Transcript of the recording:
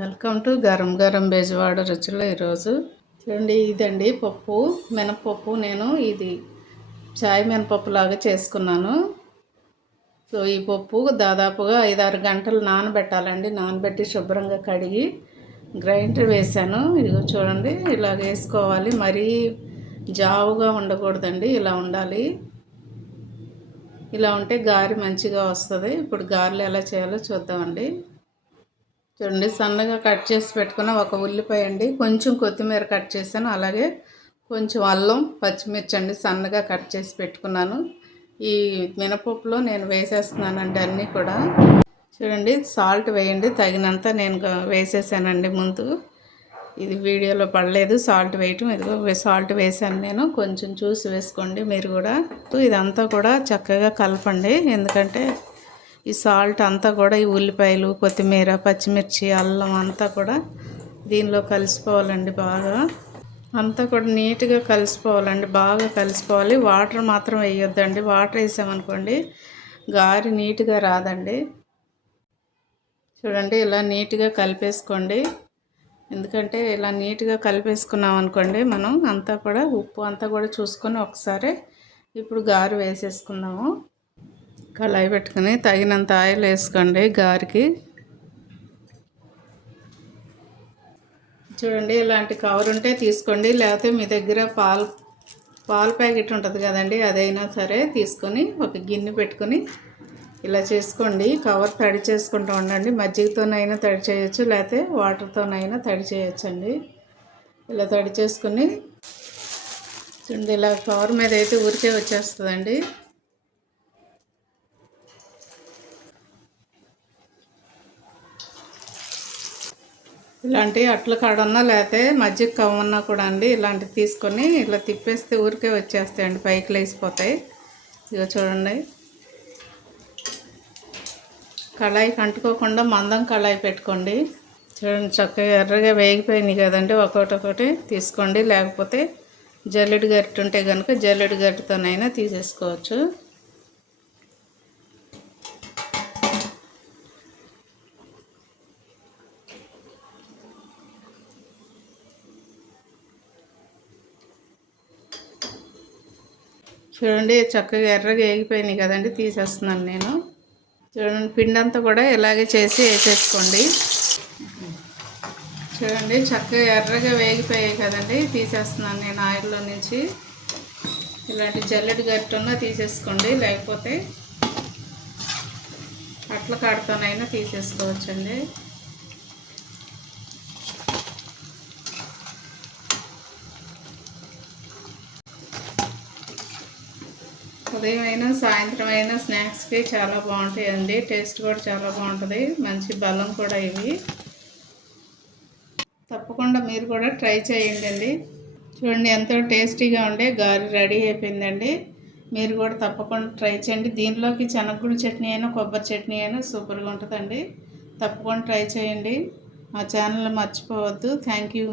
Welcome to garam garam Bezawada రుచులు. ఈరోజు చూడండి, ఇదండి పప్పు, మినపప్పు. నేను ఇది చాయ్ మినపప్పు లాగా చేసుకున్నాను. సో ఈ పప్పు దాదాపుగా 5-6 గంటలు నానబెట్టాలండి. నానబెట్టి శుభ్రంగా కడిగి గ్రైండర్ వేసాను. ఇదిగో చూడండి, ఇలా వేసుకోవాలి. మరీ జావుగా ఉండకూడదండి, ఇలా ఉండాలి. ఇలా ఉంటే గారె మంచిగా వస్తుంది. ఇప్పుడు గారెలు ఎలా చేయాలో చూద్దామండి. చూడండి, సన్నగా కట్ చేసి పెట్టుకున్న ఒక ఉల్లిపాయ అండి, కొంచెం కొత్తిమీర కట్ చేశాను, అలాగే కొంచెం అల్లం, పచ్చిమిర్చి అండి సన్నగా కట్ చేసి పెట్టుకున్నాను. ఈ మినపప్పులో నేను వేసేస్తున్నానండి అన్నీ కూడా. చూడండి, సాల్ట్ వేయండి తగినంత. నేను వేసేసానండి ముందు, ఇది వీడియోలో పడలేదు సాల్ట్ వేయటం. ఇదిగో సాల్ట్ వేసాను నేను, కొంచెం చూసి వేసుకోండి మీరు కూడా. ఇదంతా కూడా చక్కగా కలపండి, ఎందుకంటే ఈ సాల్ట్ అంతా కూడా ఈ ఉల్లిపాయలు, కొత్తిమీర, పచ్చిమిర్చి, అల్లం అంతా కూడా దీనిలో కలిసిపోవాలండి. బాగా అంతా కూడా నీట్గా కలిసిపోవాలండి, బాగా కలిసిపోవాలి. వాటర్ మాత్రం వేయొద్దండి. వాటర్ వేసామనుకోండి గారి నీట్గా రాదండి. చూడండి, ఇలా నీట్గా కలిపేసుకోండి. ఎందుకంటే ఇలా నీట్గా కలిపేసుకున్నాం అనుకోండి, మనం అంతా కూడా ఉప్పు అంతా కూడా చూసుకొని ఒకసారి ఇప్పుడు గారు వేసేసుకుందాము. కళాయి పెట్టుకుని తగినంత ఆయిల్ వేసుకోండి గారికి. చూడండి, ఇలాంటి కవర్ ఉంటే తీసుకోండి, లేకపోతే మీ దగ్గర పాల ప్యాకెట్ ఉంటుంది కదండి, అదైనా సరే తీసుకొని ఒక గిన్నె పెట్టుకొని ఇలా చేసుకోండి. కవర్ తడి చేసుకుంటూ ఉండండి. మజ్జిగతోనైనా తడి చేయొచ్చు, లేకపోతే వాటర్తోనైనా తడి చేయొచ్చండి. ఇలా తడి చేసుకుని చూడండి, ఇలా కవర్ మీద అయితే ఊరికే వచ్చేస్తుందండి. ఇలాంటి అట్ల కాడన్నా లేకపోతే మజ్జిగ కవ్వన్నా కూడా అండి, ఇలాంటివి తీసుకొని ఇలా తిప్పేస్తే ఊరికే వచ్చేస్తాయండి, పైకి లేసిపోతాయి. ఇక చూడండి, కళాయికి అంటుకోకుండా మందం కళాయి పెట్టుకోండి. చూడండి, చక్కగా ఎర్రగా వేగిపోయినాయి కదండి. ఒకటి తీసుకోండి, లేకపోతే జల్లెడి గరిటె ఉంటే కనుక జల్లెడి గరిటెతోనైనా తీసేసుకోవచ్చు. చూడండి, చక్కగా ఎర్రగా వేగిపోయినాయి కదండి, తీసేస్తున్నాను నేను. చూడండి, పిండి అంతా కూడా ఇలాగే చేసి వేసేసుకోండి. చూడండి, చక్కగా ఎర్రగా వేగిపోయాయి కదండి, తీసేస్తున్నాను నేను ఆయిల్లో నుంచి. ఇలాంటి జల్లెడి గరిటెన్నా తీసేసుకోండి, లేకపోతే అట్ల కాడతోనైనా తీసేసుకోవచ్చండి. ఉదయం అయినా సాయంత్రం అయినా స్నాక్స్కి చాలా బాగుంటాయండి. టేస్ట్ కూడా చాలా బాగుంటుంది, మంచి బలం కూడా ఇవి. తప్పకుండా మీరు కూడా ట్రై చేయండి. చూడండి, ఎంతో టేస్టీగా ఉండే గారి రెడీ అయిపోయిందండి. మీరు కూడా తప్పకుండా ట్రై చేయండి. దీనిలోకి శనగగుడి చట్నీ అయినా కొబ్బరి చట్నీ అయినా సూపర్గా ఉంటుందండి. తప్పకుండా ట్రై చేయండి. మా ఛానల్ మర్చిపోవద్దు. Thank you.